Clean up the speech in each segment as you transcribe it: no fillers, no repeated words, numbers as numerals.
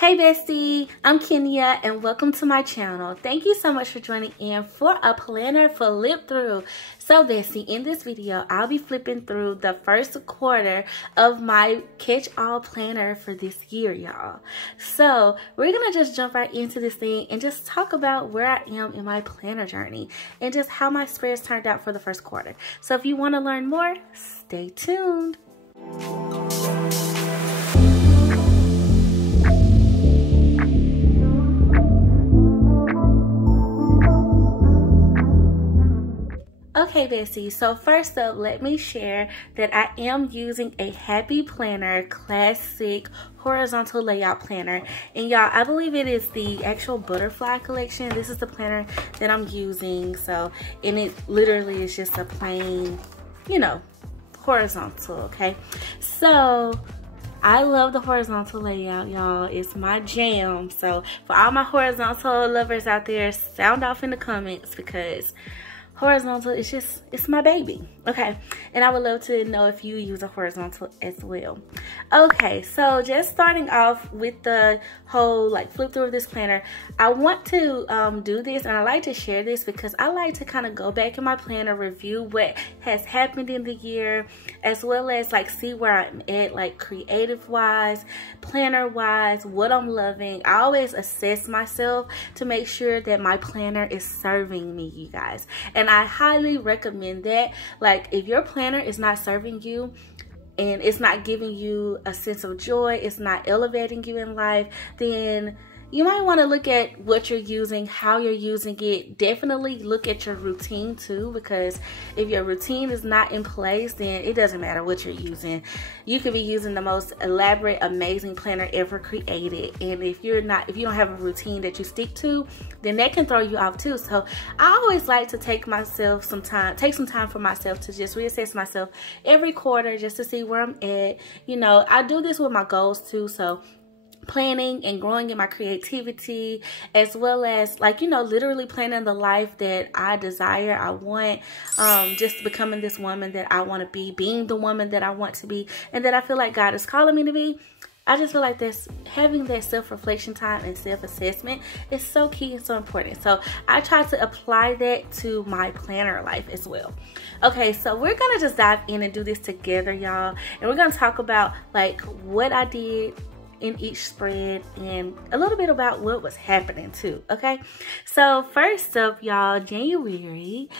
Hey bestie, I'm Kenya and welcome to my channel. Thank you so much for joining in for a planner flip through. So bestie, in this video, I'll be flipping through the first quarter of my catch-all planner for this year, y'all. So we're gonna just jump right into this thing and just talk about where I am in my planner journey and just how my spreads turned out for the first quarter. So if you want to learn more, stay tuned. Okay bestie, so first up, let me share that I am using a Happy Planner Classic horizontal layout planner, and y'all, I believe it is the actual butterfly collection. This is the planner that I'm using. So, and it literally is just a plain, horizontal. Okay, so I love the horizontal layout, y'all. It's my jam. So for all my horizontal lovers out there, sound off in the comments, because horizontal, it's my baby. Okay, and I would love to know if you use a horizontal as well. Okay, so just starting off with the whole flip through of this planner, I want to do this, and I like to share this because I like to kind of go back in my planner, review what has happened in the year, as well as see where I'm at, creative wise, planner wise, what I'm loving. I always assess myself to make sure that my planner is serving me, you guys, and I highly recommend that. If your planner is not serving you and it's not giving you a sense of joy, it's not elevating you in life, then you might want to look at what you're using, how you're using it. Definitely look at your routine too, because if your routine is not in place, then it doesn't matter what you're using. You could be using the most elaborate, amazing planner ever created, and if you don't have a routine that you stick to, then that can throw you off too. So I always like to take some time for myself to just reassess myself every quarter, just to see where I'm at. I do this with my goals too, so planning and growing in my creativity, as well as literally planning the life that I desire, I want, just becoming this woman that I want to be, being the woman that I want to be, and that I feel like God is calling me to be. I just feel like having that self-reflection time and self-assessment is so key and so important. So I try to apply that to my planner life as well. Okay, so we're gonna just dive in and do this together, y'all, and we're gonna talk about what I did in each spread and a little bit about what was happening too. Okay, so first up, y'all, January,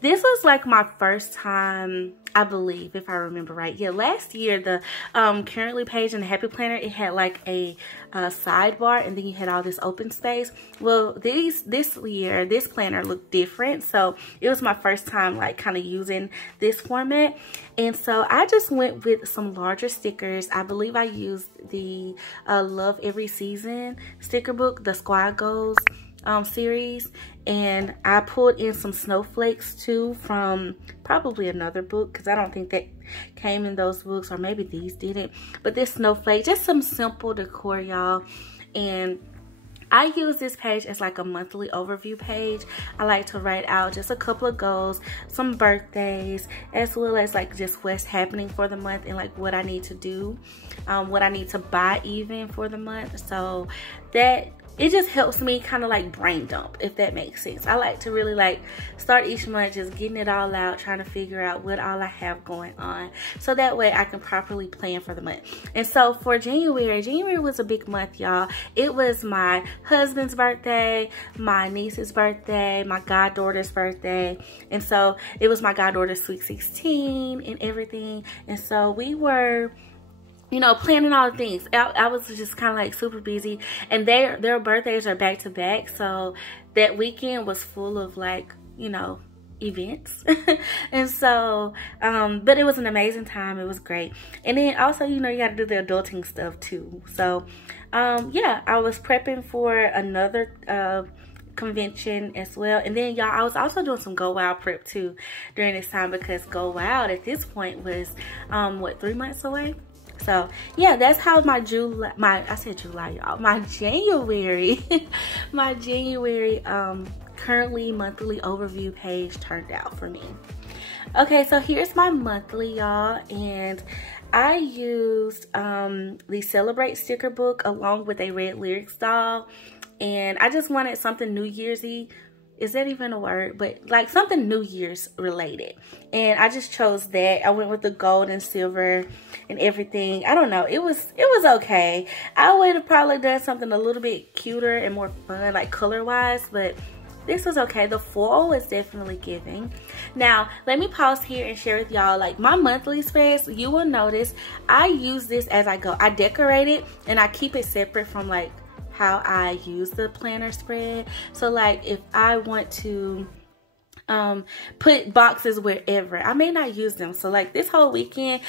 this was my first time, I believe, if I remember right. Yeah, last year the currently page in the Happy Planner, it had a sidebar, and then you had all this open space. Well, this year this planner looked different, so it was my first time kind of using this format, and so I just went with some larger stickers. I believe I used the Love Every Season sticker book, the Squad Goals series, and I pulled in some snowflakes too from probably another book, because I don't think that came in those books, or maybe these didn't, but this snowflake, just some simple decor, y'all. And I use this page as a monthly overview page. I like to write out just a couple of goals, some birthdays, as well as just what's happening for the month, and what I need to do, what I need to buy even for the month. So that it just helps me kind of brain dump, if that makes sense. I like to really start each month just getting it all out, trying to figure out what all I have going on, so that way I can properly plan for the month. And so for January was a big month, y'all. It was my husband's birthday, my niece's birthday, my goddaughter's birthday, and so it was my goddaughter's sweet 16 and everything. And so we were planning all the things. I was just kind of super busy, and their birthdays are back to back, so that weekend was full of events. And so but it was an amazing time. It was great. And then also you got to do the adulting stuff too. So yeah, I was prepping for another convention as well. And then y'all, I was also doing some Go Wild prep too during this time, because Go Wild at this point was what, 3 months away. So yeah, that's how my January my January currently monthly overview page turned out for me. Okay, so here's my monthly, y'all, and I used the Celebrate sticker book along with a red lyrics doll, and I just wanted something New Year's-y. Is that even a word? But like something New Year's related. And I just chose that. I went with the gold and silver and everything. I don't know. It was okay. I would have probably done something a little bit cuter and more fun, like color-wise, but this was okay. The foil was definitely giving. Now, let me pause here and share with y'all like my monthly spreads. You will notice I use this as I go. I decorate it and I keep it separate from like how I use the planner spread. So like if I want to put boxes wherever, I may not use them. So like this whole weekend,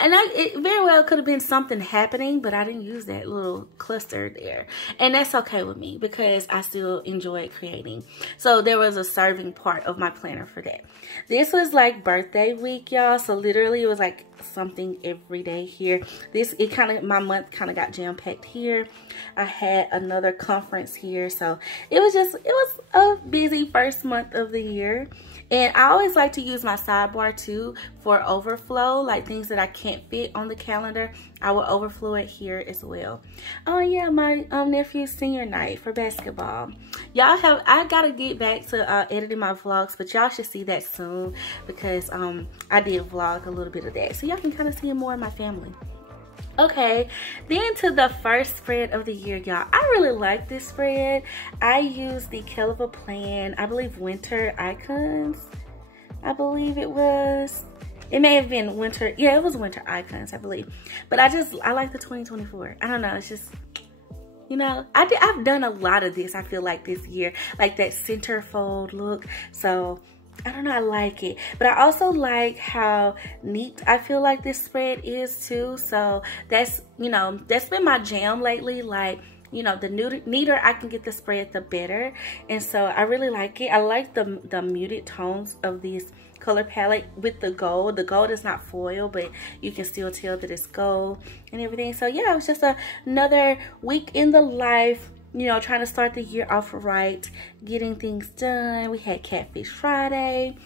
and it very well could have been something happening, but I didn't use that little cluster there. And that's okay with me because I still enjoy creating. So there was a serving part of my planner for that. This was like birthday week, y'all. So literally it was like something every day here. My month kind of got jam-packed here. I had another conference here. So it was a busy first month of the year. And I always like to use my sidebar too for overflow, like things that I can't fit on the calendar. I will overflow it here as well. Oh yeah, my nephew's senior night for basketball. I gotta get back to editing my vlogs, but y'all should see that soon because I did vlog a little bit of that. So y'all can kind of see more of my family. Okay, then to the first spread of the year, y'all. I really like this spread. I used the KELL Plan, I believe winter icons. I believe it was. It may have been winter. Yeah, it was winter icons, I believe. But I like the 2024. I don't know, it's just, you know, I've done a lot of this, I feel like this year. Like that centerfold look. So I don't know, I like it. But I also like how neat I feel like this spread is too. So that's, you know, that's been my jam lately. Like, you know, the neater I can get the spread, the better. And so I really like it. I like the muted tones of this color palette with the gold. The gold is not foil, but you can still tell that it's gold and everything. So yeah, it was just another week in the life. You know, trying to start the year off right, getting things done. We had Catfish Friday.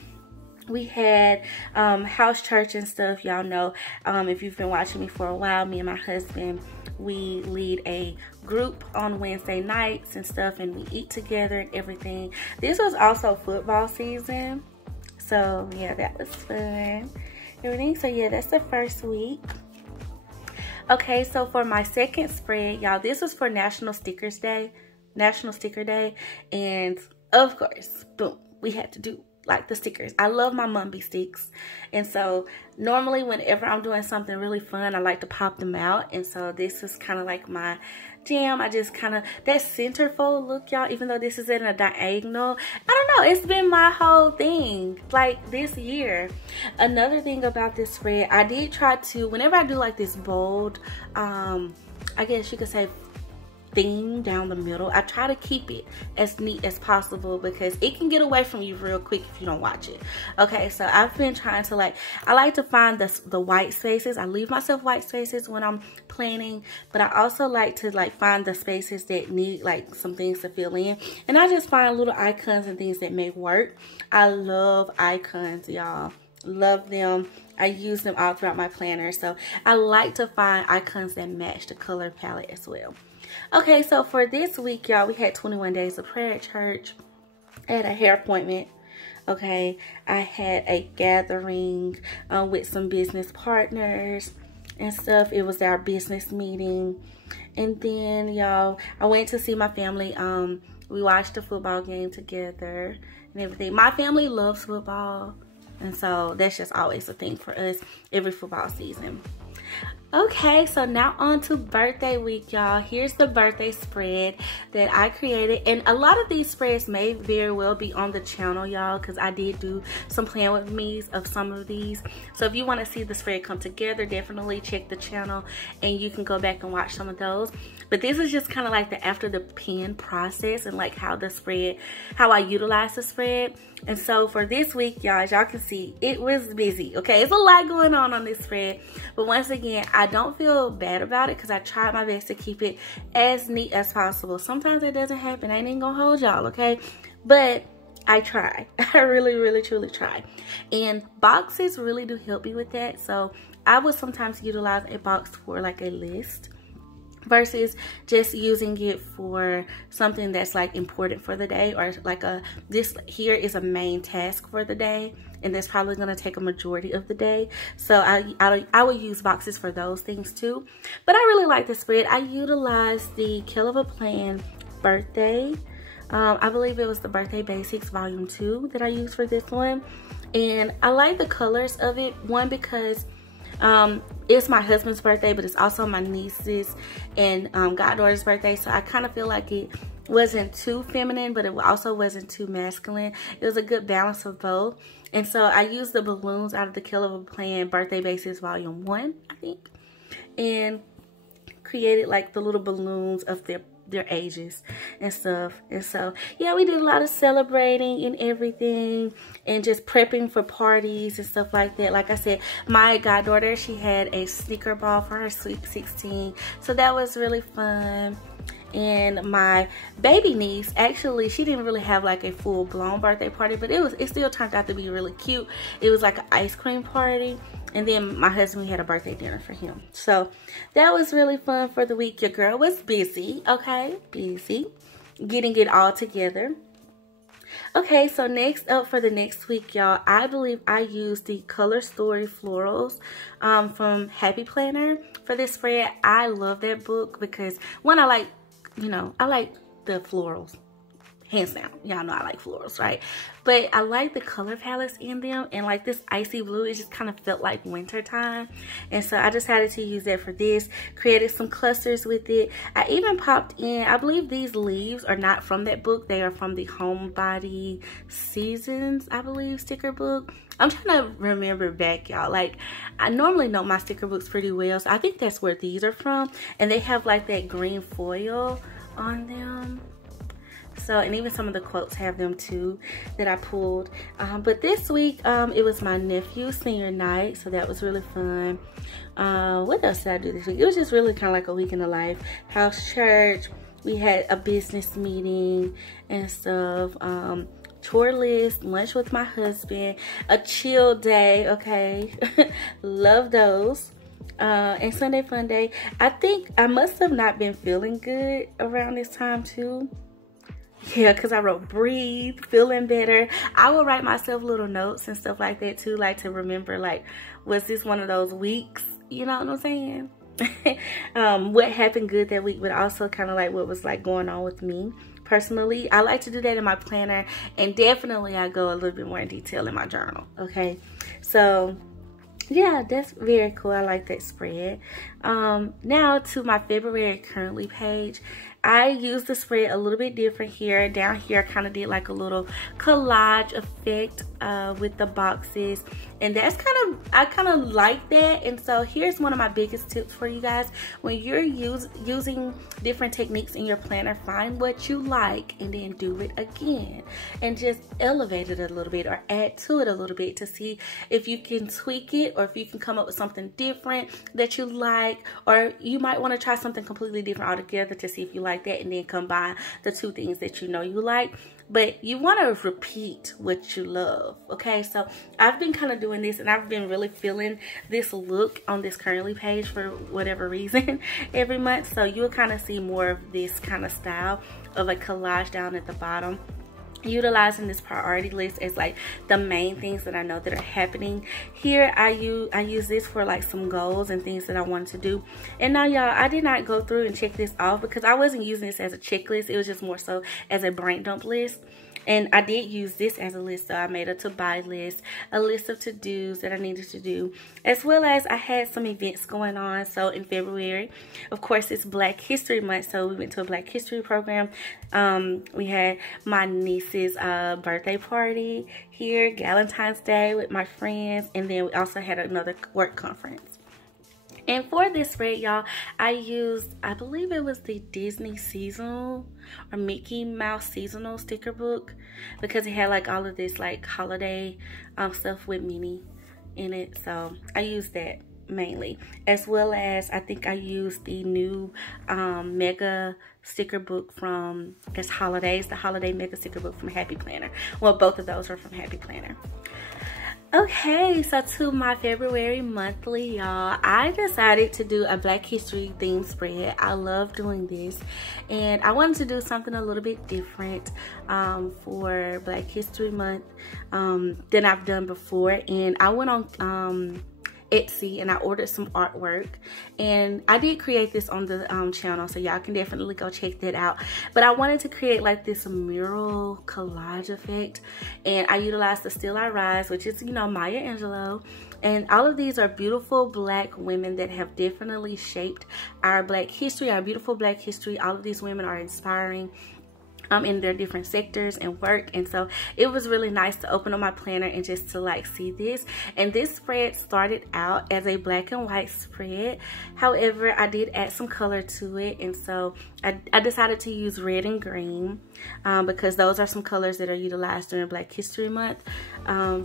We had house church and stuff. Y'all know, if you've been watching me for a while, me and my husband, we lead a group on Wednesday nights and stuff, and we eat together and everything. This was also football season. So yeah, that was fun. Everything. So yeah, that's the first week. Okay, so for my second spread, y'all, this was for National Sticker Day, and of course, boom, we had to do like the stickers. I love my Mumby sticks, and so normally whenever I'm doing something really fun, I like to pop them out, and so this is kind of like my jam. I just kind of, that centerfold look, y'all, even though this is in a diagonal, I don't know, it's been my whole thing like this year. Another thing about this spread, I did try to, whenever I do like this bold, I guess you could say theme down the middle, I try to keep it as neat as possible because it can get away from you real quick if you don't watch it. Okay, so I've been trying to I like to find the white spaces. I leave myself white spaces when I'm planning, but I also like to find the spaces that need some things to fill in, and I just find little icons and things that may work. I love icons, y'all. Love them. I use them all throughout my planner, so I like to find icons that match the color palette as well. Okay, so for this week, y'all, we had 21 days of prayer at church. I had a hair appointment. Okay, I had a gathering with some business partners and stuff. It was our business meeting. And then, y'all, I went to see my family. We watched a football game together and everything. My family loves football, and so that's just always a thing for us every football season. Okay, so now on to birthday week, y'all. Here's the birthday spread that I created, and a lot of these spreads may very well be on the channel, y'all, because I did do some plan with me's of some of these. So if you want to see the spread come together, definitely check the channel and you can go back and watch some of those. But this is just kind of like the after the pen process and how I utilize the spread. And so for this week, y'all, as y'all can see, it was busy. Okay, it's a lot going on this spread, but once again, I don't feel bad about it because I tried my best to keep it as neat as possible. Sometimes it doesn't happen. I ain't even gonna hold y'all, okay? But I try. I really, really, truly try. And boxes really do help me with that. So I would sometimes utilize a box for like a list versus just using it for something that's like important for the day, or like this here is a main task for the day, and that's probably going to take a majority of the day. So I would use boxes for those things too. But I really like this spread. I utilized the Kill of a Plan birthday. I believe it was the Birthday Basics Volume 2 that I used for this one. And I like the colors of it. One, because it's my husband's birthday, but it's also my niece's and goddaughter's birthday. So I kind of feel like it wasn't too feminine, but it also wasn't too masculine. It was a good balance of both. And so I used the balloons out of the Kill of a Plan Birthday Basics Volume 1, I think. And created like the little balloons of their ages and stuff. And so yeah, we did a lot of celebrating and everything, and just prepping for parties and stuff like that. Like I said, my goddaughter, she had a sneaker ball for her sweet 16, so that was really fun. And my baby niece, actually, she didn't really have like a full-blown birthday party, but it still turned out to be really cute. It was like an ice cream party. And then my husband, we had a birthday dinner for him. So that was really fun for the week. Your girl was busy, okay? Busy getting it all together. Okay, so next up for the next week, y'all, I believe I used the Color Story Florals from Happy Planner for this spread. I love that book because, one, I like, you know, I like the florals. Hands down, y'all know I like florals, right? But I like the color palettes in them, and like this icy blue, it just kind of felt like winter time. And so I decided to use that for this. Created some clusters with it. I even popped in, I believe these leaves are not from that book. They are from the Homebody Seasons, I believe, sticker book. I'm trying to remember back, y'all. Like, I normally know my sticker books pretty well, so I think that's where these are from. And they have like that green foil on them. So, and even some of the quotes have them too that I pulled. But this week, it was my nephew's senior night, so that was really fun. What else did I do this week? It was just really kind of like a week in the life. House church, we had a business meeting and stuff. Tour list, lunch with my husband, a chill day, okay? Love those. And Sunday fun day. I think I must have not been feeling good around this time too. Yeah, because I wrote breathe, feeling better. I will write myself little notes and stuff like that too, like to remember, like, was this one of those weeks? You know what I'm saying? What happened good that week, but also kind of like what was like going on with me personally. I like to do that in my planner, and definitely I go a little bit more in detail in my journal, okay? So yeah, that's very cool. I like that spread. Now to my February currently page. I used the spread a little bit different here. Down here, I kind of did like a little collage effect with the boxes. And that's I kind of like that. And so here's one of my biggest tips for you guys. When you're using different techniques in your planner, find what you like and then do it again. And just elevate it a little bit or add to it a little bit to see if you can tweak it, or if you can come up with something different that you like. Or you might want to try something completely different altogether to see if you like that, and then combine the two things that you know you like. But you want to repeat what you love, okay? So I've been kind of doing this, and I've been really feeling this look on this currently page for whatever reason every month. So you'll kind of see more of this kind of style of a collage down at the bottom, utilizing this priority list as like the main things that I know that are happening. Here I use this for like some goals and things that I wanted to do. And now y'all, I did not go through and check this off because I wasn't using this as a checklist. It was just more so as a brain dump list. And I did use this as a list, so I made a to-buy list, a list of to-dos that I needed to do, as well as I had some events going on. So in February, of course, it's Black History Month, so we went to a Black History program. We had my niece's birthday party here, Valentine's Day with my friends, and then we also had another work conference. And for this spread, y'all, I used, I believe it was the Disney seasonal or Mickey Mouse seasonal sticker book, because it had like all of this like holiday stuff with Minnie in it. So I used that mainly, as well as I think I used the new mega sticker book from It's Holidays, the holiday mega sticker book from Happy Planner. Well, both of those are from Happy Planner. Okay, so to my February monthly, y'all, I decided to do a Black History themed spread. I love doing this, and I wanted to do something a little bit different for Black History Month than I've done before. And I went on Etsy and I ordered some artwork, and I did create this on the channel, so y'all can definitely go check that out. But I wanted to create like this mural collage effect, and I utilized the Still I Rise, which is, you know, Maya Angelou. And all of these are beautiful Black women that have definitely shaped our Black history, our beautiful Black history. All of these women are inspiring in their different sectors and work, and so it was really nice to open up my planner and just to like see this. And this spread started out as a black and white spread, however I did add some color to it, and so I decided to use red and green because those are some colors that are utilized during Black History Month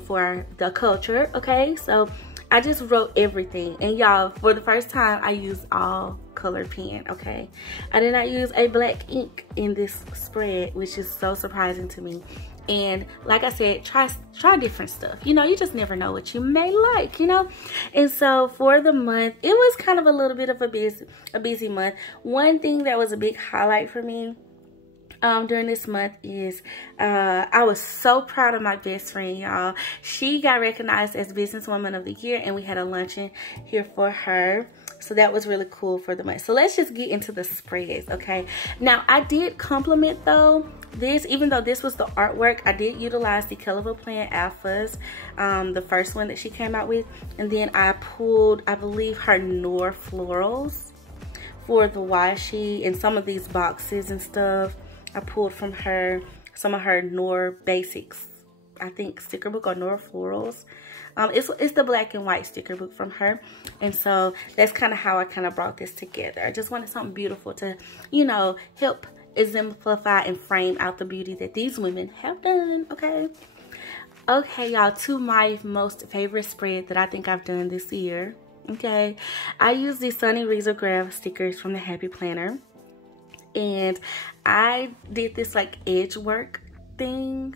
for the culture. Okay, so I just wrote everything, and y'all, for the first time I used all color pen. Okay, I did not use a black ink in this spread, which is so surprising to me. And like I said, try different stuff, you know, you just never know what you may like, you know. And so for the month, it was kind of a little bit of a busy month. One thing that was a big highlight for me during this month is I was so proud of my best friend, y'all. She got recognized as Businesswoman of the Year, and we had a luncheon here for her. So that was really cool for the month. So let's just get into the spreads, okay? Now, I did compliment, though, this, even though this was the artwork, I did utilize the KELL Plan Alphas, the first one that she came out with. And then I pulled, I believe, her Noor florals for the washi and some of these boxes and stuff. I pulled from her some of her Noor Basics, I think, sticker book, or Noor Florals. It's the black and white sticker book from her. And so that's kind of how I kind of brought this together. I just wanted something beautiful to, you know, help exemplify and frame out the beauty that these women have done. Okay. Okay, y'all, to my most favorite spread that I think I've done this year. Okay. I used the Sunny Risograph stickers from the Happy Planner. And I did this like edge work thing.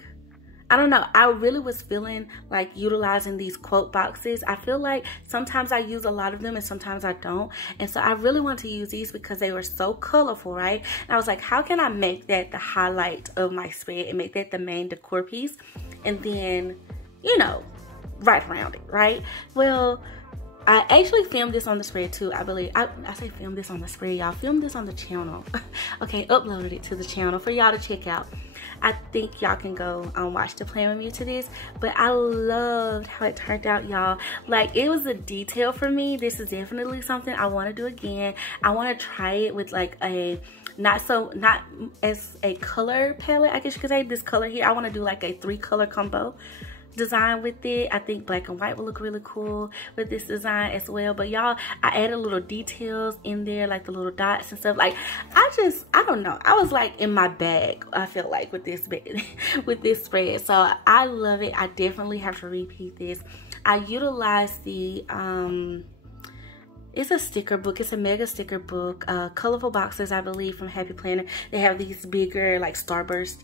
I don't know, I really was feeling like utilizing these quote boxes. I feel like sometimes I use a lot of them and sometimes I don't. And so I really want to use these because they were so colorful, right? And I was like, how can I make that the highlight of my spread and make that the main decor piece? And then, you know, right around it, right? Well, I actually filmed this on the spread too, I believe. I say filmed this on the spread, y'all. Filmed this on the channel. Okay, uploaded it to the channel for y'all to check out. I think y'all can go watch the plan with me to this. But I loved how it turned out, y'all. Like, it was a detail for me. This is definitely something I want to do again. I want to try it with like a not as a color palette, I guess you could say. This color here, I want to do like a 3-color combo design with it. I think black and white will look really cool with this design as well. But y'all, I added little details in there, like the little dots and stuff. Like, I don't know, I was like in my bag, I felt like, with this with this spread. So I love it. I definitely have to repeat this. I utilized the it's a sticker book. It's a mega sticker book. Colorful boxes, I believe, from Happy Planner. They have these bigger, like, starburst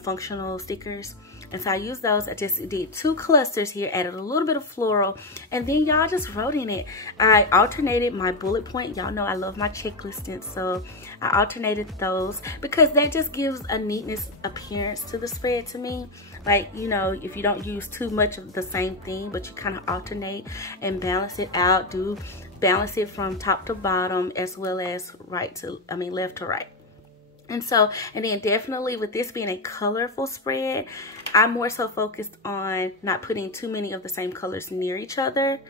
functional stickers. And so I used those. I just did 2 clusters here, added a little bit of floral, and then y'all just wrote in it. I alternated my bullet point. Y'all know I love my checklisting, so I alternated those because that just gives a neatness appearance to the spread to me. Like, you know, if you don't use too much of the same thing, but you kind of alternate and balance it out, balance it from top to bottom as well as left to right. And so, and then definitely with this being a colorful spread, I'm more so focused on not putting too many of the same colors near each other.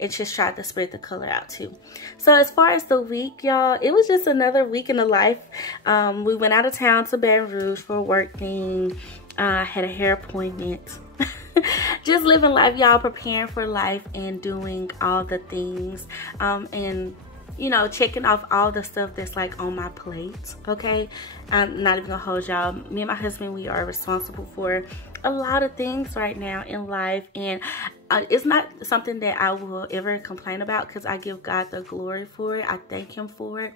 It just tried to spread the color out too. So as far as the week, y'all, it was just another week in the life. We went out of town to Baton Rouge for a work thing. I had a hair appointment. Just living life, y'all, preparing for life and doing all the things. And you know, checking off all the stuff that's like on my plate. Okay, I'm not even gonna hold y'all. Me and my husband, we are responsible for a lot of things right now in life, and it's not something that I will ever complain about because I give God the glory for it. I thank him for it.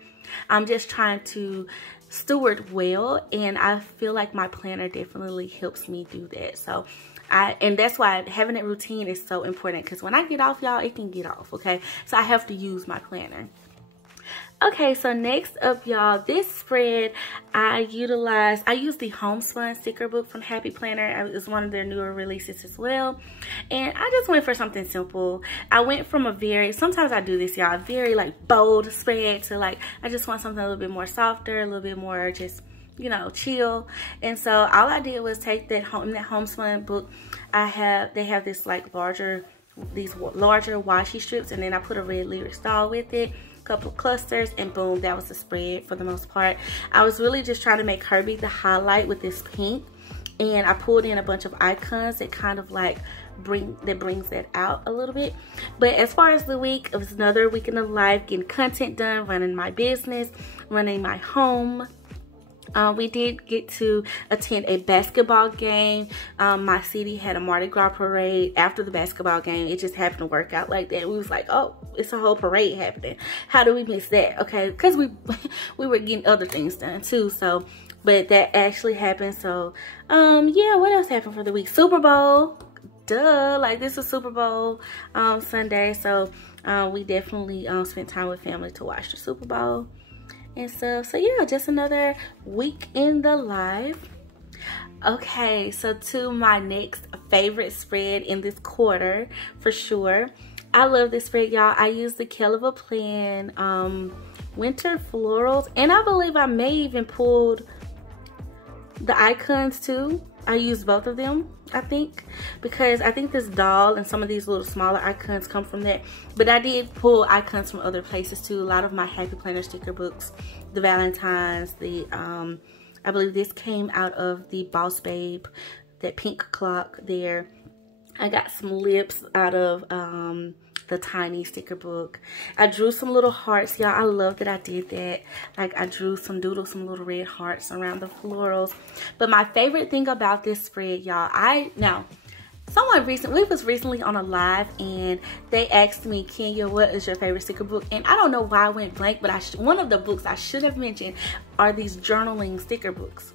I'm just trying to steward well, and I feel like my planner definitely helps me do that. So And that's why having a routine is so important, because when I get off, y'all, it can get off, okay? So I have to use my planner. Okay, so next up, y'all, this spread I used the Homespun sticker book from Happy Planner. It's one of their newer releases as well. And I just went for something simple. I went from sometimes I do this, y'all, very like bold spread to like, I just want something a little bit more softer, a little bit more just, you know, chill. And so all I did was take that Homespun book. They have this like larger washi strips, and then I put a red lyric style with it, couple of clusters, and boom, that was the spread for the most part. I was really just trying to make Herbie the highlight with this pink, and I pulled in a bunch of icons that kind of like brings that out a little bit. But as far as the week, it was another week in the life, getting content done, running my business, running my home. We did get to attend a basketball game. My city had a Mardi Gras parade after the basketball game. It just happened to work out like that. We was like, oh, it's a whole parade happening. How do we miss that? Okay, because we were getting other things done too. So, but that actually happened. So, yeah, what else happened for the week? Super Bowl. Duh, like this was Super Bowl Sunday. So, we definitely spent time with family to watch the Super Bowl and stuff. So yeah, just another week in the life. Okay, so to my next favorite spread in this quarter, for sure. I love this spread, y'all. I use the KELL of a Plan winter florals, and I believe I may even pulled the icons too. I used both of them, I think, because I think this doll and some of these little smaller icons come from that. But I did pull icons from other places too. A lot of my Happy Planner sticker books, the Valentine's, I believe this came out of the Boss Babe, that pink clock there. I got some lips out of the Tiny sticker book. I drew some little hearts, y'all. I love that I did that. Like, I drew some some little red hearts around the florals. But my favorite thing about this spread, y'all, we was recently on a live, and they asked me, Kenya, what is your favorite sticker book? And I don't know why I went blank, but one of the books I should have mentioned are these journaling sticker books.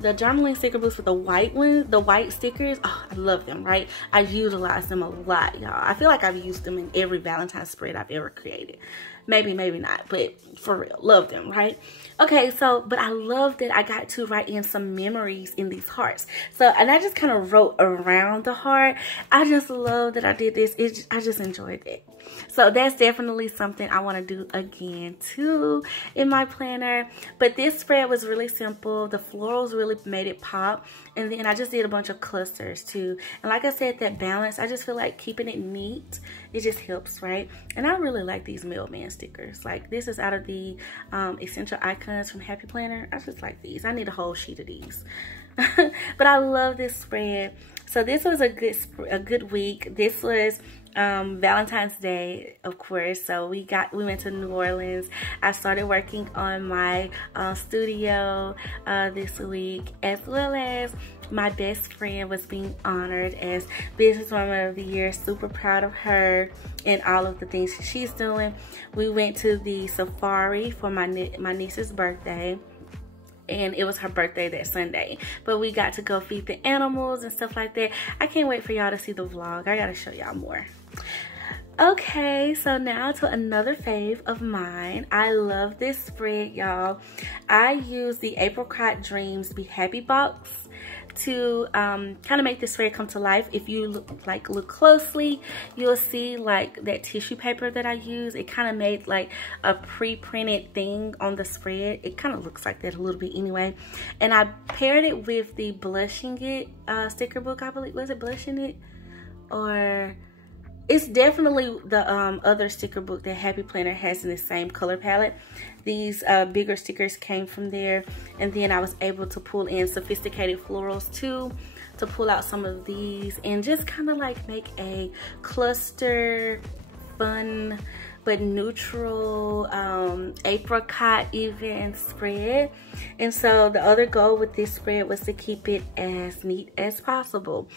The journaling sticker books with the white ones, the white stickers, oh, I love them, right? I utilize them a lot, y'all. I feel like I've used them in every Valentine's spread I've ever created. Maybe, maybe not, but for real, love them, right? Okay, so, but I love that I got to write in some memories in these hearts. So, and I just kind of wrote around the heart. I just love that I did this. I just enjoyed it. So that's definitely something I want to do again too in my planner. But this spread was really simple. The florals really made it pop. And then I just did a bunch of clusters too. And like I said, that balance, I just feel like keeping it neat, it just helps, right? And I really like these mailman stickers. Like, this is out of the Essential Icons from Happy Planner. I just like these. I need a whole sheet of these. But I love this spread. So this was a good week. This was Valentine's Day, of course. So we went to New Orleans. I started working on my studio this week, as well as my best friend was being honored as Businesswoman of the Year. Super proud of her and all of the things she's doing. We went to the safari for my niece's birthday. And it was her birthday that Sunday. But we got to go feed the animals and stuff like that. I can't wait for y'all to see the vlog. I gotta show y'all more. Okay, so now to another fave of mine. I love this spread, y'all. I use the Apricot Dreams Be Happy box to kind of make this spread come to life. If you look closely, you'll see like that tissue paper that I use. It kind of made like a pre-printed thing on the spread. It kind of looks like that a little bit anyway. And I paired it with the Blushing It sticker book, I believe. Was it Blushing It? Or it's definitely the other sticker book that Happy Planner has in the same color palette. These bigger stickers came from there. And then I was able to pull in Sophisticated Florals too, to pull out some of these and just kind of like make a cluster, fun but neutral apricot even spread. And so the other goal with this spread was to keep it as neat as possible.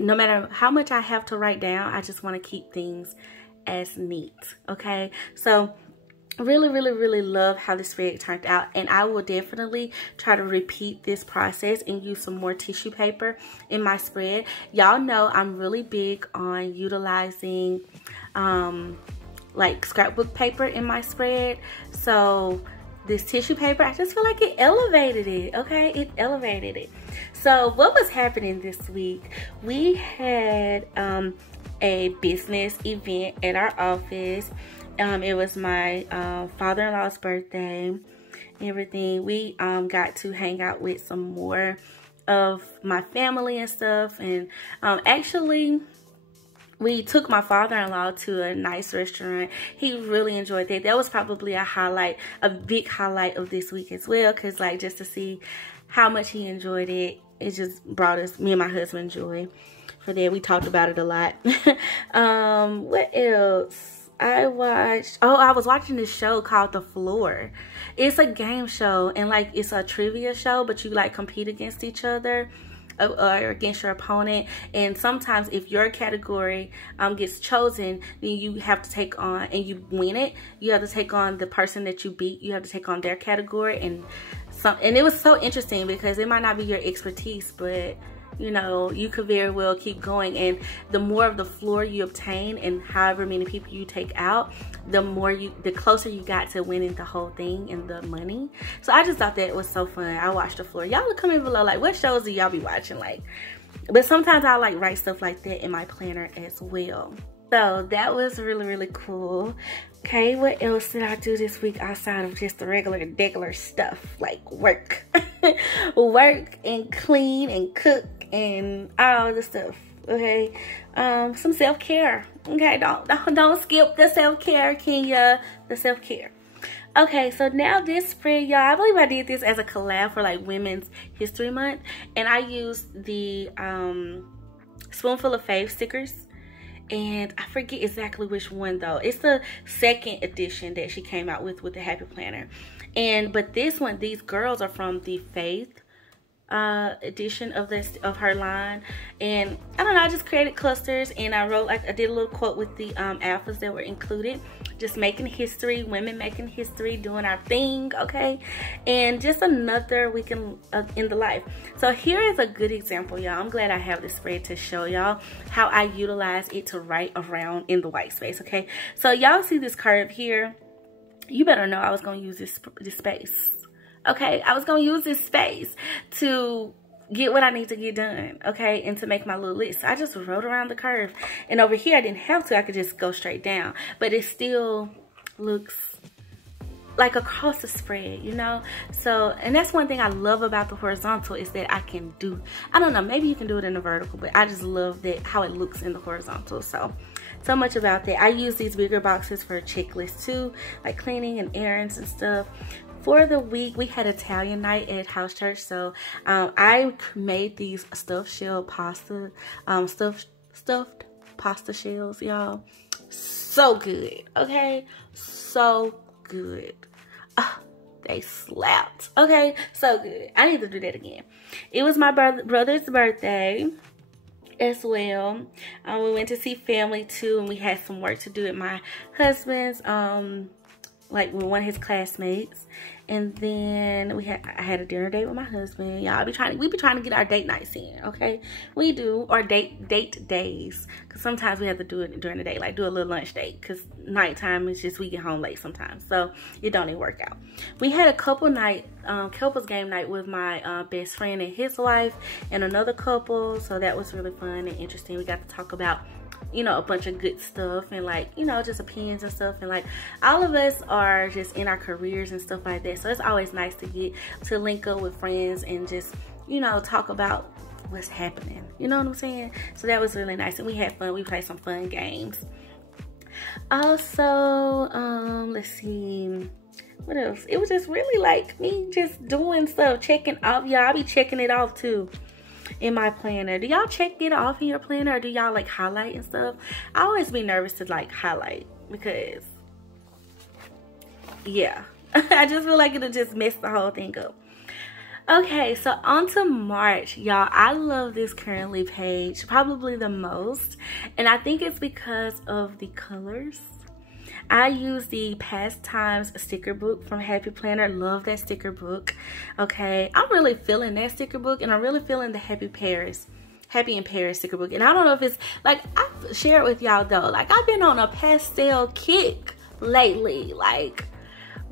No matter how much I have to write down, I just want to keep things as neat. Okay, so really love how the spread turned out, and I will definitely try to repeat this process and use some more tissue paper in my spread. Y'all know I'm really big on utilizing like scrapbook paper in my spread. So this tissue paper, I just feel like it elevated it. Okay, it elevated it. So what was happening this week? We had a business event at our office. It was my father-in-law's birthday and everything. We got to hang out with some more of my family and stuff. And actually, we took my father-in-law to a nice restaurant. He really enjoyed that. That was probably a highlight, a big highlight of this week as well. Because like just to see how much he enjoyed it, it just brought us, me and my husband, joy. For that, we talked about it a lot. What else? I was watching this show called The Floor. It's a game show, and like it's a trivia show, but you like compete against each other or against your opponent. And sometimes if your category gets chosen, then you have to take on, and you win it, you have to take on the person that you beat. You have to take on their category. And it was so interesting because it might not be your expertise, but you know, you could very well keep going. And the more of the floor you obtain and however many people you take out, the closer you got to winning the whole thing and the money. So I just thought that was so fun. I watched The Floor. Y'all look comment below, like, what shows do y'all be watching? Like, but sometimes I like write stuff like that in my planner as well. So that was really cool. Okay, what else did I do this week outside of just the regular stuff like work? Work and clean and cook and all the stuff. Okay, some self-care. Okay, don't skip the self-care, Kenya. The self-care. Okay, so now this spread, y'all, I believe I did this as a collab for like Women's History Month, and I used the Spoonful of Fave stickers. And I forget exactly which one though. It's the second edition that she came out with the Happy Planner. But this one, these girls are from the Faith edition of her line. And I don't know, I just created clusters, and I wrote, like, I did a little quote with the alphas that were included. Just making history, women making history, doing our thing, okay? And just another weekend in the life. So here is a good example, y'all. I'm glad I have this spread to show y'all how I utilize it to write around in the white space, okay? So y'all see this curve here? You better know I was gonna use this space. Okay, I was gonna use this space to get what I need to get done, okay, and to make my little list. So I just wrote around the curve, and over here I didn't have to. I could just go straight down, but it still looks like across the spread, you know. So, and that's one thing I love about the horizontal, is that I can do, I don't know, maybe you can do it in the vertical, but I just love that how it looks in the horizontal. So much about that. I use these bigger boxes for checklists too, like cleaning and errands and stuff. For the week, we had Italian night at house church, so I made these stuffed pasta shells, y'all. So good, okay? So good. They slapped, okay? So good. I need to do that again. It was my brother's birthday as well. We went to see family too, and we had some work to do at my husband's, like with one of his classmates. And then I had a dinner date with my husband. Y'all we be trying to get our date nights in, okay? We do, or date days, because sometimes we have to do it during the day, like do a little lunch date, because nighttime is just we get home late sometimes, so it don't even work out. We had a couple night, couples game night with my best friend and his wife and another couple, so that was really fun and interesting. We got to talk about, you know, a bunch of good stuff, and like, you know, just opinions and stuff, and like all of us are just in our careers and stuff like that, so it's always nice to get to link up with friends and just, you know, talk about what's happening, you know what I'm saying? So that was really nice, and we had fun. We played some fun games. Also, let's see, what else? It was just really like me just doing stuff, checking off. Y'all, I be checking it off too in my planner. Do y'all check it off in your planner, or do y'all like highlight and stuff? I always be nervous to like highlight, because yeah, I just feel like it'll just mess the whole thing up. Okay, so on to March, y'all. I love this currently page probably the most, and I think it's because of the colors. I use the Past Times sticker book from Happy Planner. Love that sticker book. Okay, I'm really feeling that sticker book, and I'm really feeling the Happy in Paris sticker book. And I don't know if it's like, I've shared with y'all though, like I've been on a pastel kick lately. Like,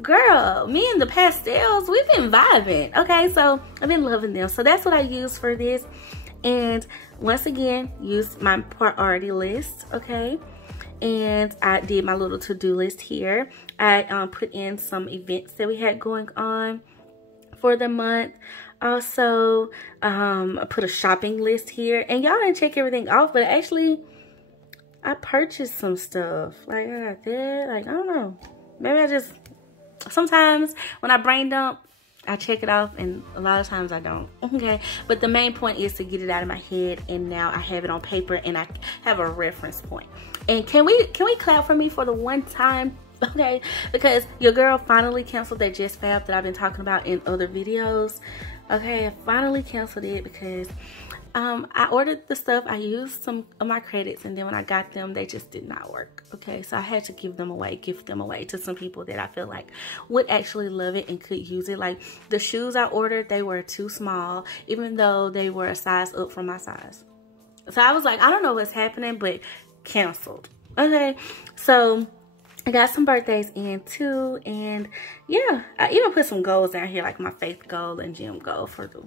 girl, me and the pastels, we've been vibing. Okay, so I've been loving them. So that's what I use for this. And once again, use my priority list. Okay, and I did my little to-do list here. I put in some events that we had going on for the month. Also, I put a shopping list here, and y'all didn't check everything off, but actually I purchased some stuff. Like, I got that. Like, I don't know, maybe I just, sometimes when I brain dump, I check it off, and a lot of times I don't. Okay, but the main point is to get it out of my head, and now I have it on paper and I have a reference point. And can we clap for me for the one time? Okay, because your girl finally canceled that Just Fab that I've been talking about in other videos. Okay, I finally canceled it because I ordered the stuff. I used some of my credits, and then when I got them, they just did not work. Okay, so I had to gift them away to some people that I feel like would actually love it and could use it. Like the shoes I ordered, they were too small, even though they were a size up from my size. So I was like, I don't know what's happening, but canceled. Okay, so I got some birthdays in too, and yeah, I even put some goals down here, like my faith goal and gym goal for the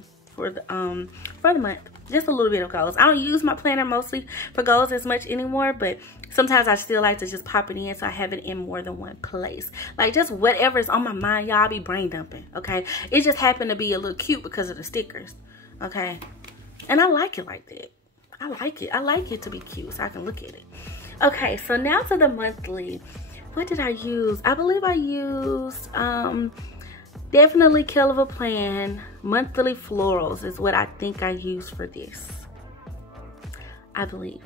month. Just a little bit of goals. I don't use my planner mostly for goals as much anymore, but sometimes I still like to just pop it in so I have it in more than one place. Like just whatever's on my mind, y'all, be brain dumping. Okay, it just happened to be a little cute because of the stickers. Okay, and I like it like that. I like it to be cute so I can look at it. Okay, so now to the monthly. What did I use? I believe I used definitely KELL of a Plan monthly florals is what I think I used for this. I believe.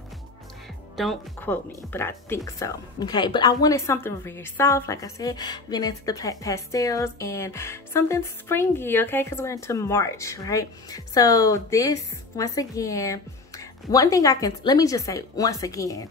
Don't quote me, but I think so. Okay, but I wanted something very soft. Like I said, been into the pastels and something springy. Okay, because we're into March, right? So this, once again, one thing let me just say once again,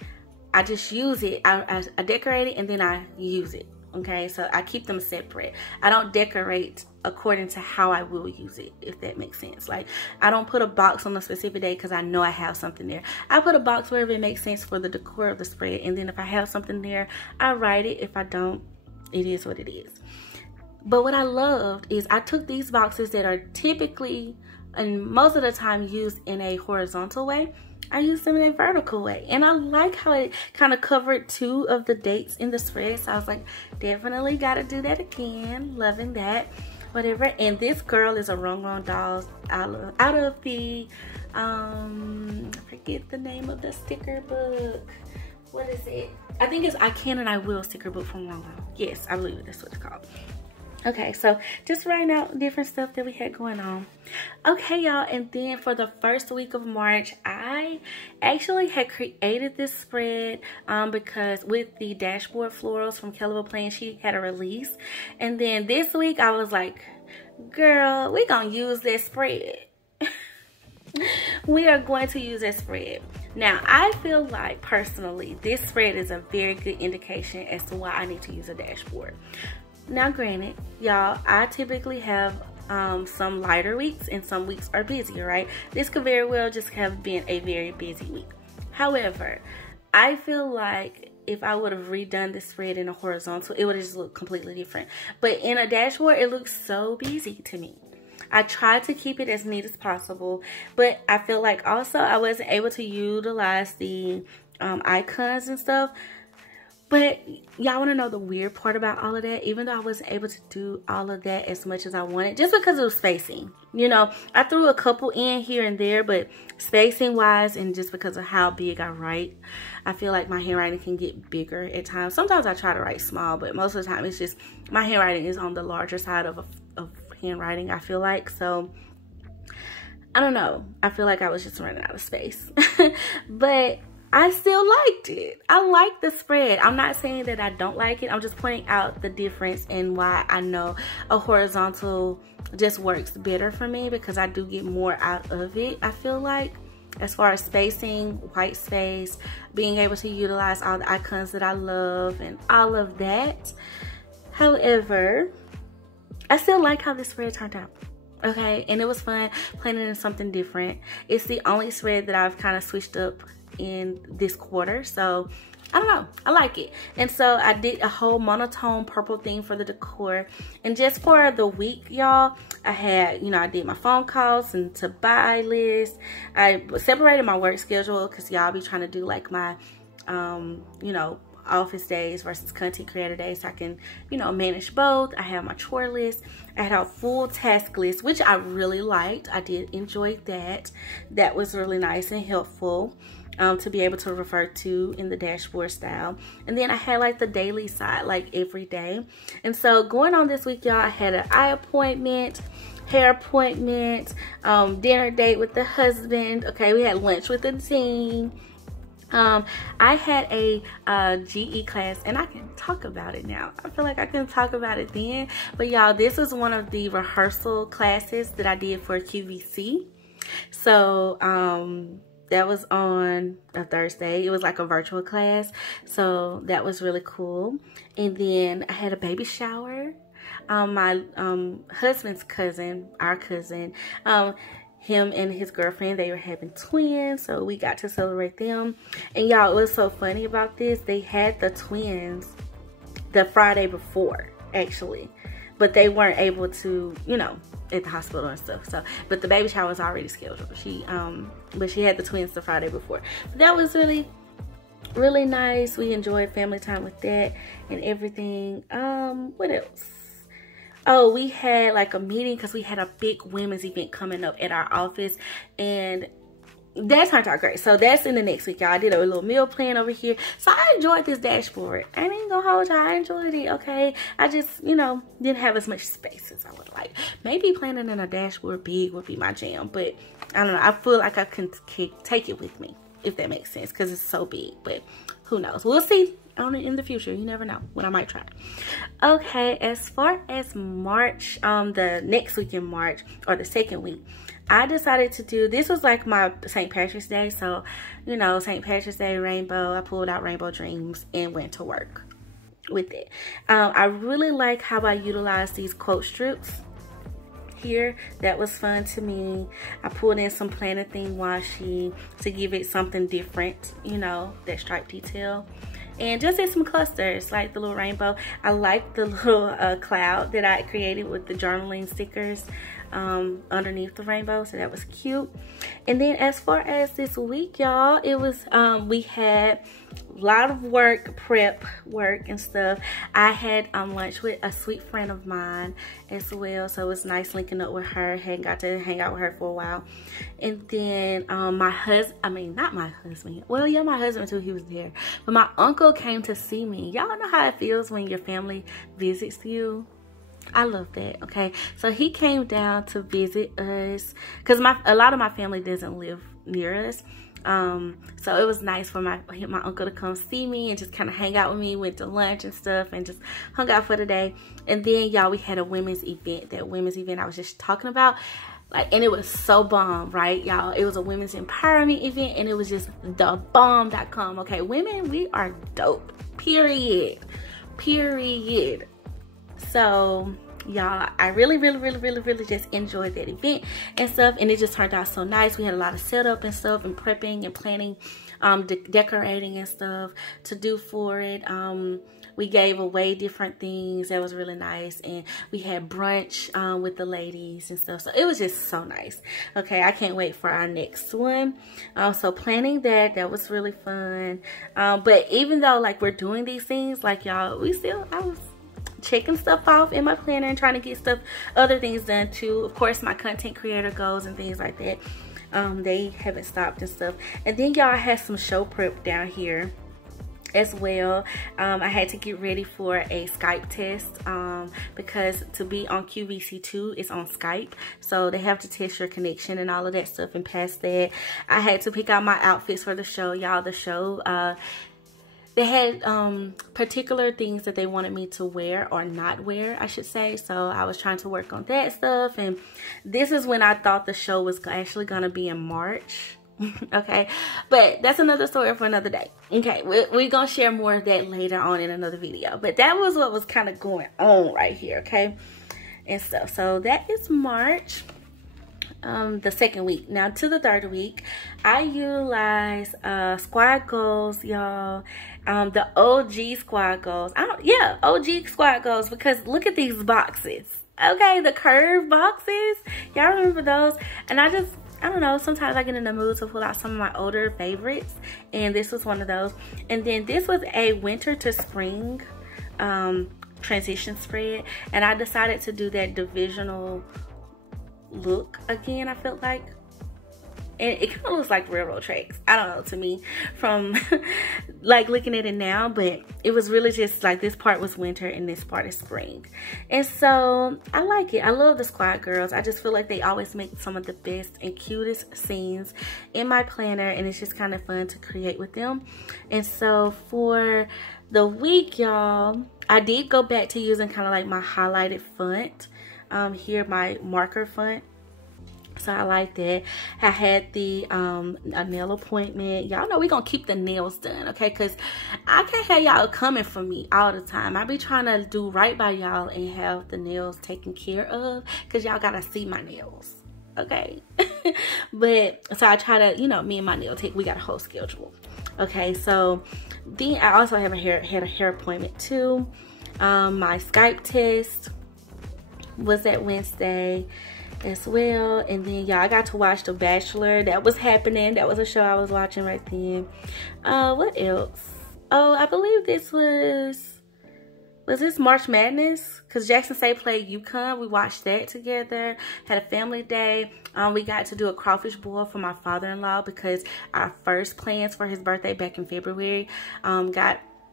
I just use it. I decorate it and then I use it. Okay, so I keep them separate. I don't decorate according to how I will use it, if that makes sense. Like, I don't put a box on a specific day because I know I have something there. I put a box wherever it makes sense for the decor of the spread, and then if I have something there, I write it. If I don't, it is what it is. But what I loved is I took these boxes that are typically and most of the time used in a horizontal way. I used them in a vertical way, and I like how it kind of covered 2 of the dates in the spread. So I was like, definitely got to do that again. Loving that, whatever. And this girl is a RONGRONG dolls out of the I forget the name of the sticker book. What is it? I think it's I Can and I Will sticker book from RONGRONG. Yes, I believe that's what it's called. Okay, so just writing out different stuff that we had going on. Okay, y'all, and then for the first week of March, I actually had created this spread because with the dashboard florals from KELL of a Plan, she had a release. And then this week, I was like, girl, we're going to use this spread. We are going to use that spread. Now, I feel like, personally, this spread is a very good indication as to why I need to use a dashboard. Now, granted, y'all, I typically have some lighter weeks and some weeks are busier, right? This could very well just have been a very busy week. However, I feel like if I would have redone the spread in a horizontal, it would have just looked completely different. But in a dashboard, it looks so busy to me. I tried to keep it as neat as possible, but I feel like also I wasn't able to utilize the icons and stuff. But y'all want to know the weird part about all of that? Even though I wasn't able to do all of that as much as I wanted, just because it was spacing. You know, I threw a couple in here and there, but spacing wise and just because of how big I write, I feel like my handwriting can get bigger at times. Sometimes I try to write small, but most of the time it's just my handwriting is on the larger side of handwriting, I feel like. So I don't know. I feel like I was just running out of space. But I still liked it. I like the spread. I'm not saying that I don't like it. I'm just pointing out the difference and why I know a horizontal just works better for me, because I do get more out of it, I feel like. as far as spacing, white space, being able to utilize all the icons that I love and all of that. However, I still like how this spread turned out. Okay, and it was fun planning in something different. It's the only spread that I've kind of switched up in this quarter, so I don't know, I like it. And so I did a whole monotone purple theme for the decor. And just for the week, y'all, I had, you know, I did my phone calls and to buy list. I separated my work schedule because y'all be trying to do like my you know, office days versus content creator days, so I can, you know, manage both. I have my chore list. I had a full task list, which I really liked. I did enjoy that. That was really nice and helpful to be able to refer to in the dashboard style. And then I had like the daily side, like every day. And so going on this week, y'all, I had an eye appointment, hair appointment, dinner date with the husband. Okay, we had lunch with the team. I had a GE class, and I can talk about it now. I feel like I couldn't talk about it then, but y'all, this was one of the rehearsal classes that I did for QVC. So that was on a Thursday. It was like a virtual class, so that was really cool. And then I had a baby shower. My husband's cousin, our cousin, him and his girlfriend, they were having twins, so we got to celebrate them. And y'all, it was so funny about this, they had the twins the Friday before, actually, but they weren't able to, you know, at the hospital and stuff. So, but the baby shower was already scheduled. But she had the twins the Friday before. But that was really nice. We enjoyed family time with that and everything. What else? Oh, we had like a meeting because we had a big women's event coming up at our office, and that turned out great. So that's in the next week, y'all. I did a little meal plan over here. So I enjoyed this dashboard. I ain't gonna hold y'all, I enjoyed it, okay? I just, you know, didn't have as much space as I would like. Maybe planning in a dashboard big would be my jam, but I don't know. I feel like I can take it with me, if that makes sense, because it's so big. But who knows? We'll see on it in the future. You never know when I might try. Okay, as far as March, the next week in March, or the second week, I decided to do, this was like my St. Patrick's Day. So, you know, St. Patrick's Day rainbow. I pulled out Rainbow Dreams and went to work with it. I really like how I utilized these quote strips here. That was fun to me. I pulled in some PLANYTHING washi to give it something different, you know, that stripe detail. And just did some clusters, like the little rainbow. I like the little cloud that I created with the journaling stickers underneath the rainbow, so that was cute. And then as far as this week, y'all, it was we had a lot of prep work and stuff. I had lunch with a sweet friend of mine as well, so it was nice linking up with her. Hadn't got to hang out with her for a while. And then my husband, I mean, not my husband, well, yeah, my husband too, he was there, but my uncle came to see me. Y'all know how it feels when your family visits you. I love that. Okay, so he came down to visit us because a lot of my family doesn't live near us. So it was nice for my uncle to come see me and just kind of hang out with me. Went to lunch and stuff and just hung out for the day. And then, y'all, we had a women's event. That women's event I was just talking about, like, and it was so bomb, right, y'all? It was a women's empowerment event, and it was just the bomb.com. Okay, women, we are dope, period. So, y'all, I really just enjoyed that event and stuff, and it just turned out so nice. We had a lot of setup and stuff and prepping and planning, decorating and stuff to do for it. We gave away different things. That was really nice. And we had brunch with the ladies and stuff. So it was just so nice. Okay, I can't wait for our next one. So planning that was really fun. But even though, like, we're doing these things, like, y'all, I was checking stuff off in my planner and trying to get other things done too. Of course, my content creator goals and things like that, they haven't stopped and stuff. And then, y'all, I had some show prep down here as well. I had to get ready for a Skype test because to be on QVC2 it's on Skype, so they have to test your connection and all of that stuff and pass that. I had to pick out my outfits for the show, y'all. The show, they had particular things that they wanted me to wear or not wear, I should say. So I was trying to work on that stuff. And this is when I thought the show was actually going to be in March. Okay, but that's another story for another day. Okay, we're gonna share more of that later on in another video, but that was what was kind of going on right here. Okay, and stuff. So that is March, the second week. Now to the third week, I utilize squad goals, y'all. The OG squad goals. OG squad goals, because look at these boxes. Okay, the curved boxes, y'all remember those? And I don't know, sometimes I get in the mood to pull out some of my older favorites, and this was one of those. And then this was a winter to spring transition spread, and I decided to do that divisional look again. I felt like, and it kind of looks like railroad tracks, I don't know, to me, from like looking at it now, but it was really just like this part was winter and this part is spring. And so I like it. I love the squad girls. I just feel like they always make some of the best and cutest scenes in my planner, and it's just kind of fun to create with them. And so for the week, y'all, I did go back to using kind of like my highlighted font here, my marker font. So I like that. I had the a nail appointment. Y'all know we gonna keep the nails done, okay? Because I can't have y'all coming for me all the time. I be trying to do right by y'all and have the nails taken care of, because y'all gotta see my nails, okay? But so I try to, you know, me and my nail tech, we got a whole schedule. Okay, so then I also have had a hair appointment too. My Skype test was that Wednesday as well. And then y'all, I got to watch The Bachelor. That was happening. That was a show I was watching right then. What else? Oh, I believe this was this March Madness, because Jackson State played UConn. We watched that together, had a family day. We got to do a crawfish boil for my father-in-law, because our first plans for his birthday back in February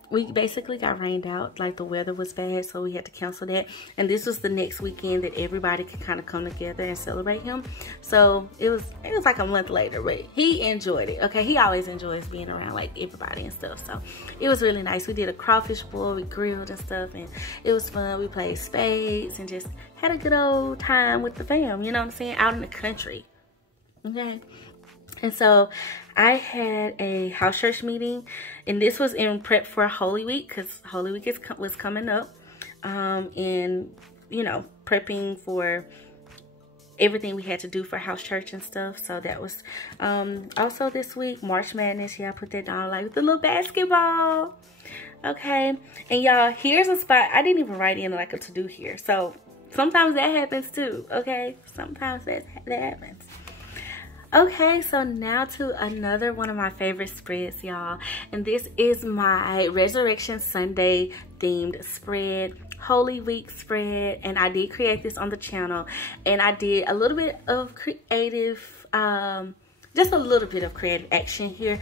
we basically got rained out. Like, the weather was bad, so we had to cancel that. And this was the next weekend that everybody could kind of come together and celebrate him. So it was like a month later, but he enjoyed it. Okay, he always enjoys being around like everybody and stuff. So it was really nice. We did a crawfish boil, we grilled and stuff, and it was fun. We played spades and just had a good old time with the fam, you know what I'm saying, out in the country. Okay. And so I had a house church meeting, and this was in prep for Holy Week, because Holy Week was coming up, and, you know, prepping for everything we had to do for house church and stuff. So that was also this week, March Madness. Yeah, I put that down, like the little basketball. Okay, and y'all, here's a spot I didn't even write in like a to-do here. So sometimes that happens too. Okay, sometimes that happens. Okay, so now to another one of my favorite spreads, y'all, and this is my Resurrection Sunday themed spread, Holy Week spread. And I did create this on the channel, and I did a little bit of creative just a little bit of creative action here.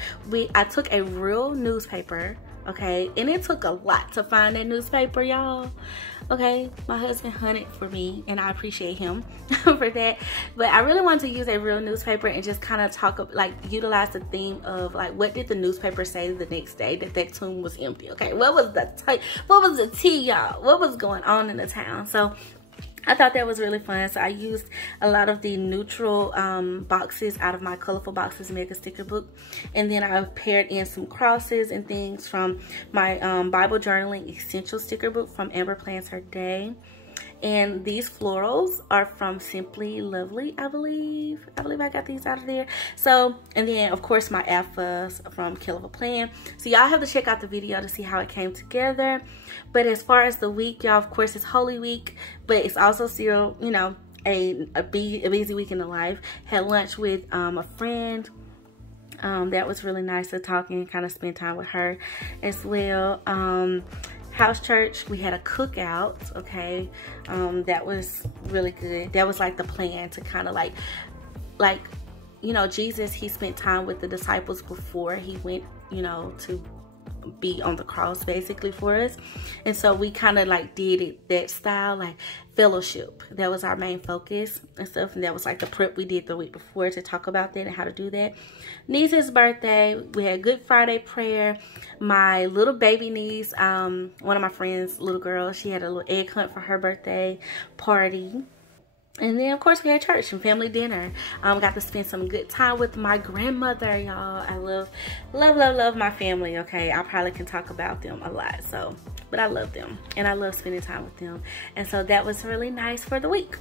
I took a real newspaper, okay, and it took a lot to find that newspaper, y'all. Okay, my husband hunted for me, and I appreciate him for that. But I really wanted to use a real newspaper and just kind of like utilize the theme of like, what did the newspaper say the next day that tomb was empty? Okay, what was the tea, y'all? What was going on in the town? So I thought that was really fun. So I used a lot of the neutral boxes out of my Colorful Boxes Mega Sticker Book. And then I paired in some crosses and things from my Bible Journaling Essential Sticker Book from Amber Plans Her Day. And these florals are from Simply Lovely, I believe I got these out of there. So, and then of course my alphas from KELL Plan. So y'all have to check out the video to see how it came together. But as far as the week, y'all, of course it's Holy Week, but it's also still, you know, a busy week in the life. Had lunch with a friend. That was really nice to talk and kind of spend time with her as well. House church, we had a cookout, okay. That was really good. That was like the plan to kind of like, you know, Jesus, he spent time with the disciples before he went, you know, to be on the cross basically for us. And so we kind of like did it that style, like fellowship. That was our main focus and stuff. And that was like the prep we did the week before to talk about that and how to do that. Niece's birthday, we had Good Friday prayer. My little baby niece, one of my friends' little girl, she had a little egg hunt for her birthday party. And then, of course, we had church and family dinner. Got to spend some good time with my grandmother, y'all. I love my family, okay? I probably can talk about them a lot, so, but I love them. And I love spending time with them. And so that was really nice for the week.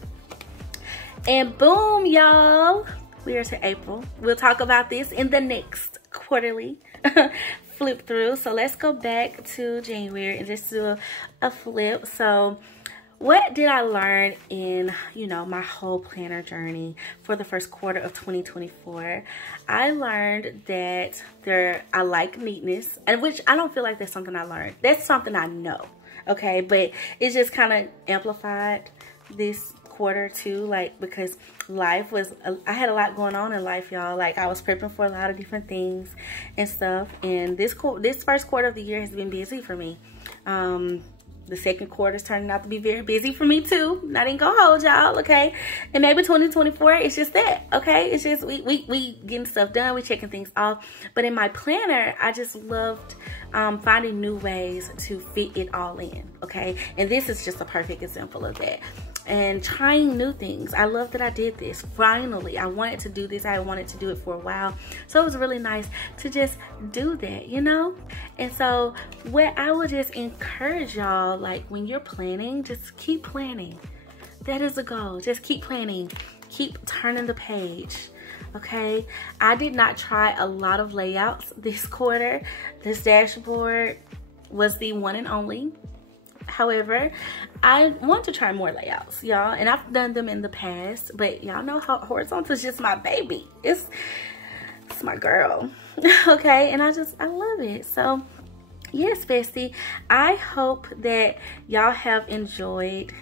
And boom, y'all. We are to April. We'll talk about this in the next quarterly flip through. So let's go back to January and just do a flip. So what did I learn in, you know, my whole planner journey for the first quarter of 2024? I learned that I like neatness, and which I don't feel like that's something I learned. That's something I know, okay? But it's just kind of amplified this quarter too, like, because life was, I had a lot going on in life, y'all. Like, I was prepping for a lot of different things and stuff, and this first quarter of the year has been busy for me. The second quarter is turning out to be very busy for me too. Not even gonna hold y'all, okay? And maybe 2024, it's just that, okay? It's just we getting stuff done, we checking things off. But in my planner, I just loved finding new ways to fit it all in, okay? And this is just a perfect example of that. And trying new things. I love that I did this. Finally, I wanted to do this. I wanted to do it for a while. So it was really nice to just do that, you know? And so what I would just encourage y'all, like, when you're planning, just keep planning. That is the goal. Just keep planning. Keep turning the page. Okay? I did not try a lot of layouts this quarter. This dashboard was the one and only. However, I want to try more layouts, y'all, and I've done them in the past, but y'all know how horizontal is just my baby. It's my girl, okay? And I love it. So yes, bestie, I hope that y'all have enjoyed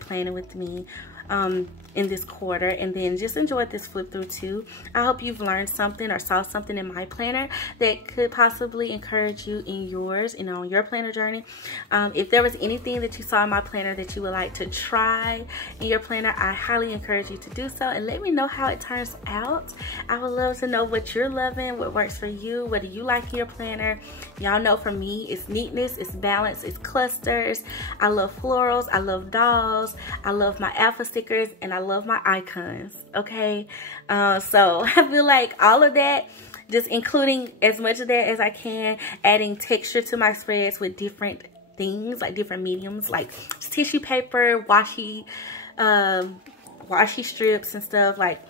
planning with me in this quarter, and then just enjoyed this flip through too. I hope you've learned something or saw something in my planner that could possibly encourage you in yours, you know, on your planner journey. If there was anything that you saw in my planner that you would like to try in your planner, I highly encourage you to do so, and let me know how it turns out. I would love to know what you're loving, what works for you, what do you like in your planner. Y'all know for me, it's neatness, it's balance, it's clusters. I love florals, I love dolls, I love my alpha stickers, and I love my icons, okay? So I feel like all of that, just including as much of that as I can, adding texture to my spreads with different things, like different mediums, like tissue paper, washi strips and stuff. Like,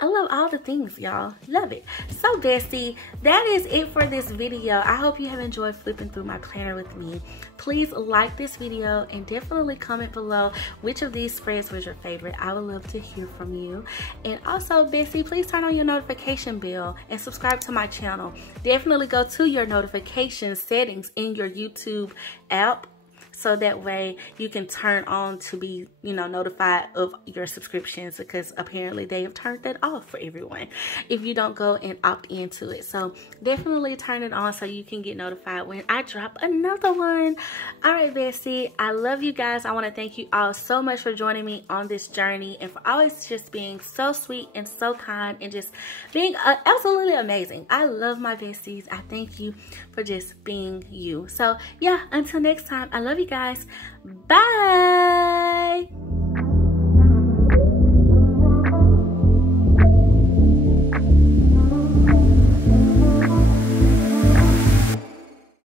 I love all the things, y'all. Love it. So, bestie, that is it for this video. I hope you have enjoyed flipping through my planner with me. Please like this video and definitely comment below which of these spreads was your favorite. I would love to hear from you. And also, bestie, please turn on your notification bell and subscribe to my channel. Definitely go to your notification settings in your YouTube app, so that way you can turn on to be, you know, notified of your subscriptions, because apparently they have turned that off for everyone if you don't go and opt into it. So definitely turn it on so you can get notified when I drop another one. All right, bestie, I love you guys. I want to thank you all so much for joining me on this journey and for always just being so sweet and so kind and just being absolutely amazing. I love my besties. I thank you for just being you. So yeah, until next time, I love you guys. Bye.